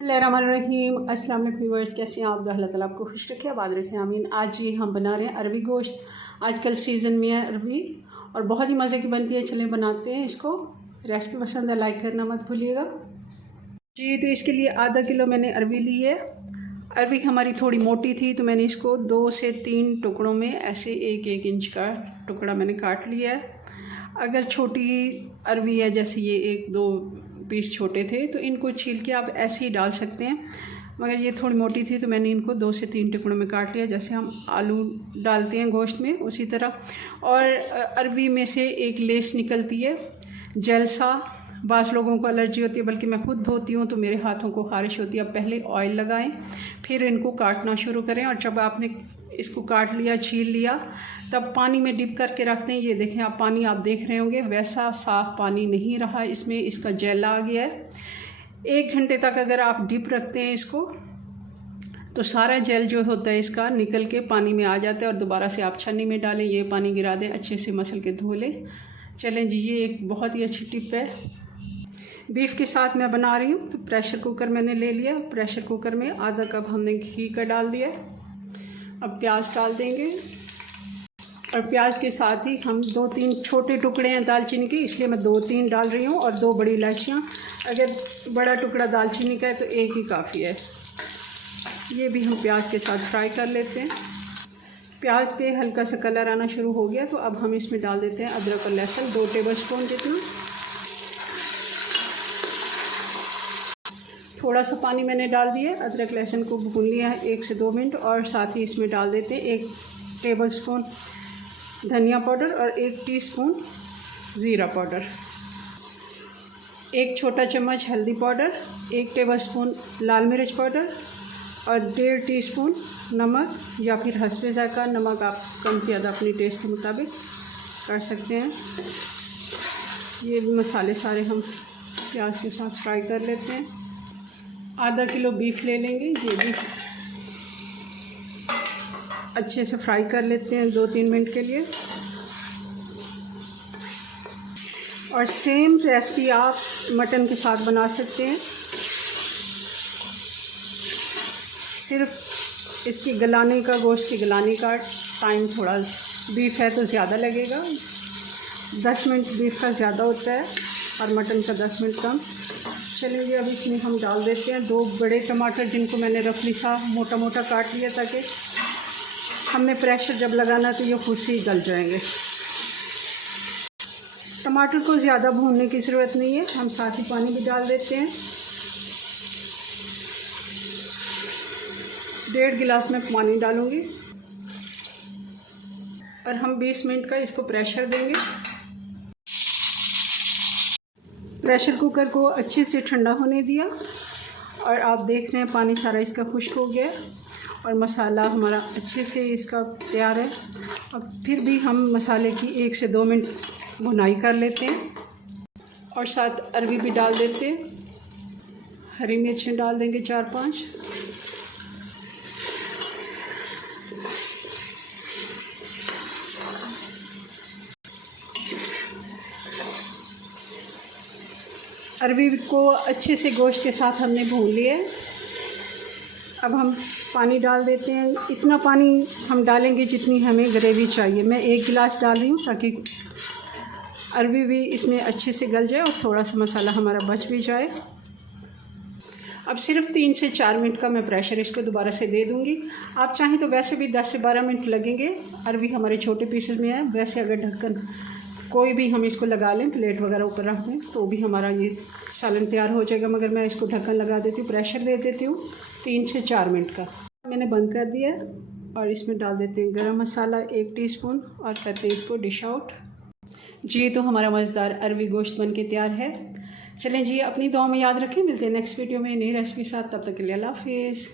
बिस्मिल्लाहिर्रहमानिर्रहीम। अस्सलाम वालेकुम व्यूअर्स, कैसे हैं आप? अल्लाह ताला आपको खुश रखे, आबाद रखे, आमीन। आज ये हम बना रहे हैं अरबी गोश्त। आजकल सीज़न में है अरबी और बहुत ही मज़े की बनती है। चलें बनाते हैं इसको। रेसिपी पसंद है लाइक करना मत भूलिएगा जी। तो इसके लिए आधा किलो मैंने अरबी ली है। अरबी हमारी थोड़ी मोटी थी तो मैंने इसको 2 से 3 टुकड़ों में ऐसे 1-1 इंच का टुकड़ा मैंने काट लिया है। अगर छोटी अरबी है, जैसे ये 1-2 पीस छोटे थे, तो इनको छील के आप ऐसे ही डाल सकते हैं, मगर ये थोड़ी मोटी थी तो मैंने इनको 2 से 3 टुकड़ों में काट लिया, जैसे हम आलू डालते हैं गोश्त में उसी तरह। और अरबी में से एक लेस निकलती है, जेल सा। बाज़ लोगों को एलर्जी होती है, बल्कि मैं खुद धोती हूँ तो मेरे हाथों को ख़ारिश होती है। आप पहले ऑयल लगाएं, फिर इनको काटना शुरू करें, और जब आपने इसको काट लिया, छील लिया, तब पानी में डिप करके रखते हैं। ये देखें आप, पानी आप देख रहे होंगे वैसा साफ़ पानी नहीं रहा, इसमें इसका जेल आ गया है। 1 घंटे तक अगर आप डिप रखते हैं इसको, तो सारा जेल जो होता है इसका निकल के पानी में आ जाता है, और दोबारा से आप छन्नी में डालें, ये पानी गिरा दें, अच्छे से मसल के धो लें। चलें जी, ये एक बहुत ही अच्छी टिप है। बीफ के साथ मैं बना रही हूँ, तो प्रेशर कुकर मैंने ले लिया। प्रेशर कुकर में आधा कप हमने घी का डाल दिया। अब प्याज डाल देंगे, और प्याज के साथ ही हम 2-3 छोटे टुकड़े हैं दालचीनी के, इसलिए मैं 2-3 डाल रही हूँ, और 2 बड़ी इलायचियाँ। अगर बड़ा टुकड़ा दालचीनी का है तो 1 ही काफ़ी है। ये भी हम प्याज के साथ फ्राई कर लेते हैं। प्याज पे हल्का सा कलर आना शुरू हो गया, तो अब हम इसमें डाल देते हैं अदरक और लहसुन, 2 टेबलस्पून जितना। थोड़ा सा पानी मैंने डाल दिया। अदरक लहसुन को भून लिया है 1 से 2 मिनट, और साथ ही इसमें डाल देते हैं 1 टेबलस्पून धनिया पाउडर और 1 टीस्पून ज़ीरा पाउडर, 1 छोटा चम्मच हल्दी पाउडर, 1 टेबलस्पून लाल मिर्च पाउडर, और 1.5 टीस्पून नमक, या फिर हस्बे ज़ायक़ा नमक आप कम ज़्यादा अपनी टेस्ट के मुताबिक कर सकते हैं। ये मसाले सारे हम प्याज के साथ फ्राई कर लेते हैं। आधा किलो बीफ ले लेंगे, ये भी अच्छे से फ्राई कर लेते हैं 2-3 मिनट के लिए। और सेम रेसिपी आप मटन के साथ बना सकते हैं, सिर्फ इसकी गलाने का, गोश्त की गलाने का टाइम थोड़ा, बीफ है तो ज़्यादा लगेगा, 10 मिनट बीफ का ज़्यादा होता है और मटन का 10 मिनट कम। चलिए अब इसमें हम डाल देते हैं 2 बड़े टमाटर, जिनको मैंने रफली सा मोटा मोटा काट लिया, ताकि हमने प्रेशर जब लगाना तो ये खुद से ही गल जाएंगे। टमाटर को ज़्यादा भूनने की ज़रूरत नहीं है, हम साथ ही पानी भी डाल देते हैं। 1.5 गिलास में पानी डालूँगी, और हम 20 मिनट का इसको प्रेशर देंगे। प्रेशर कुकर को अच्छे से ठंडा होने दिया, और आप देख रहे हैं पानी सारा इसका खुश्क हो गया, और मसाला हमारा अच्छे से इसका तैयार है। अब फिर भी हम मसाले की 1 से 2 मिनट भुनाई कर लेते हैं, और साथ अरबी भी डाल देते हैं। हरी मिर्चें डाल देंगे 4-5। अरबी को अच्छे से गोश्त के साथ हमने भून लिया है। अब हम पानी डाल देते हैं। इतना पानी हम डालेंगे जितनी हमें ग्रेवी चाहिए। मैं 1 गिलास डाल रही हूँ, ताकि अरबी भी इसमें अच्छे से गल जाए और थोड़ा सा मसाला हमारा बच भी जाए। अब सिर्फ 3 से 4 मिनट का मैं प्रेशर इसको दोबारा से दे दूँगी। आप चाहें तो वैसे भी 10 से 12 मिनट लगेंगे, अरबी हमारे छोटे पीसेस में है। वैसे अगर ढक्कन कोई भी हम इसको लगा लें, प्लेट वगैरह ऊपर रख दें, तो भी हमारा ये सालन तैयार हो जाएगा, मगर मैं इसको ढक्कन लगा देती हूँ, प्रेशर दे देती हूँ 3 से 4 मिनट का। मैंने बंद कर दिया, और इसमें डाल देते हैं गरम मसाला 1 टीस्पून, और करते हैं इसको डिश आउट जी। तो हमारा मज़ेदार अरबी गोश्त बन के तैयार है। चलें जी, अपनी दुआ में याद रखें। मिलते हैं नेक्स्ट वीडियो में नई रेसिपी साथ, तब तक के लिए अल्लाह हाफिज़।